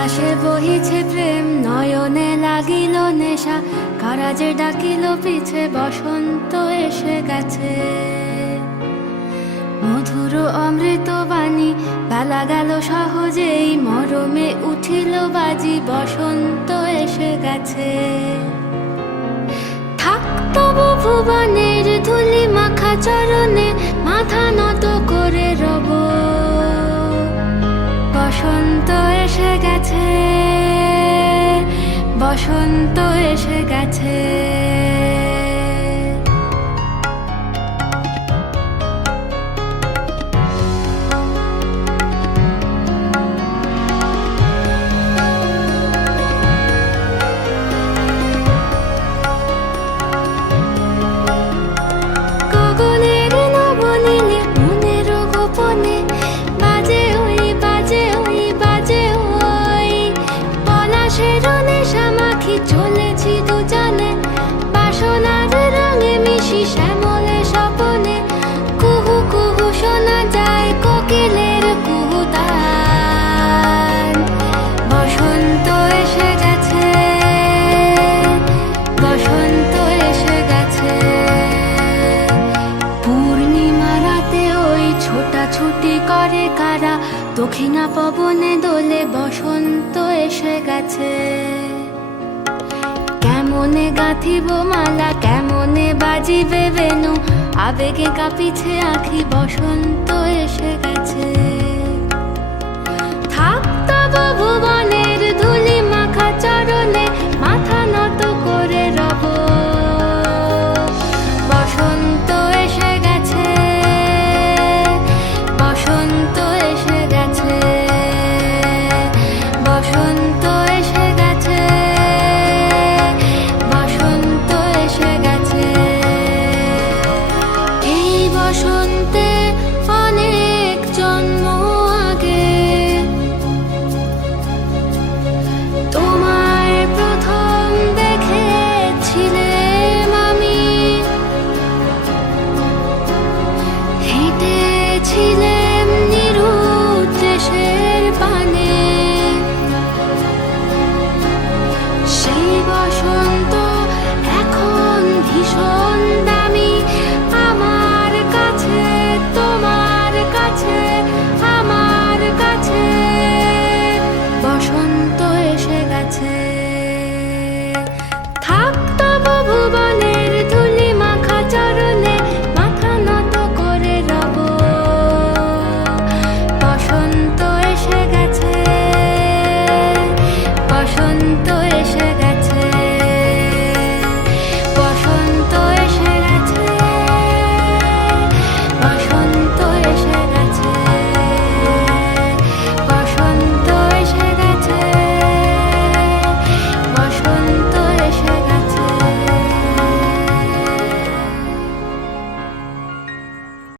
বাতাসে বহিছে প্রেম, নয়নে লাগিল নেশা, কারাজে ডাকিল পিছে, বসন্ত এসে গেছে। মধুর অমৃত বাণী, বেলা গেল সহজেই, মরমে উঠিল বাজি, বসন্ত এসে গেছে। থাক তবু ভুবনের ধুলি মাখা চরণে, মাথা নত করে রব, বসন্ত এসে গেছে, বসন্ত এসে গেছে। গগনের নবনীলে মনের গোপনে, বাজে ওই বাজে ওই বাজে ওই, পলাশের নেশা মাখি চলেছি দুজনে, বাসনার রঙে মিশি শ্যামলে স্বপনে, কুহু কুহু শোনা যায় কোকিলের কুহুতান। বসন্ত এসে গেছে, বসন্ত এসে গেছে। পূর্ণিমা রাতে ওই ছোটাছুটি করে কারা, দক্ষিণা পবনে দোলে, বসন্ত এসে গেছে। কেমনে গাঁথিব মালা, কেমনে বাজিবে বেনু, আবেগে কাঁপিছে আখি, বসন্ত এসে গেছে।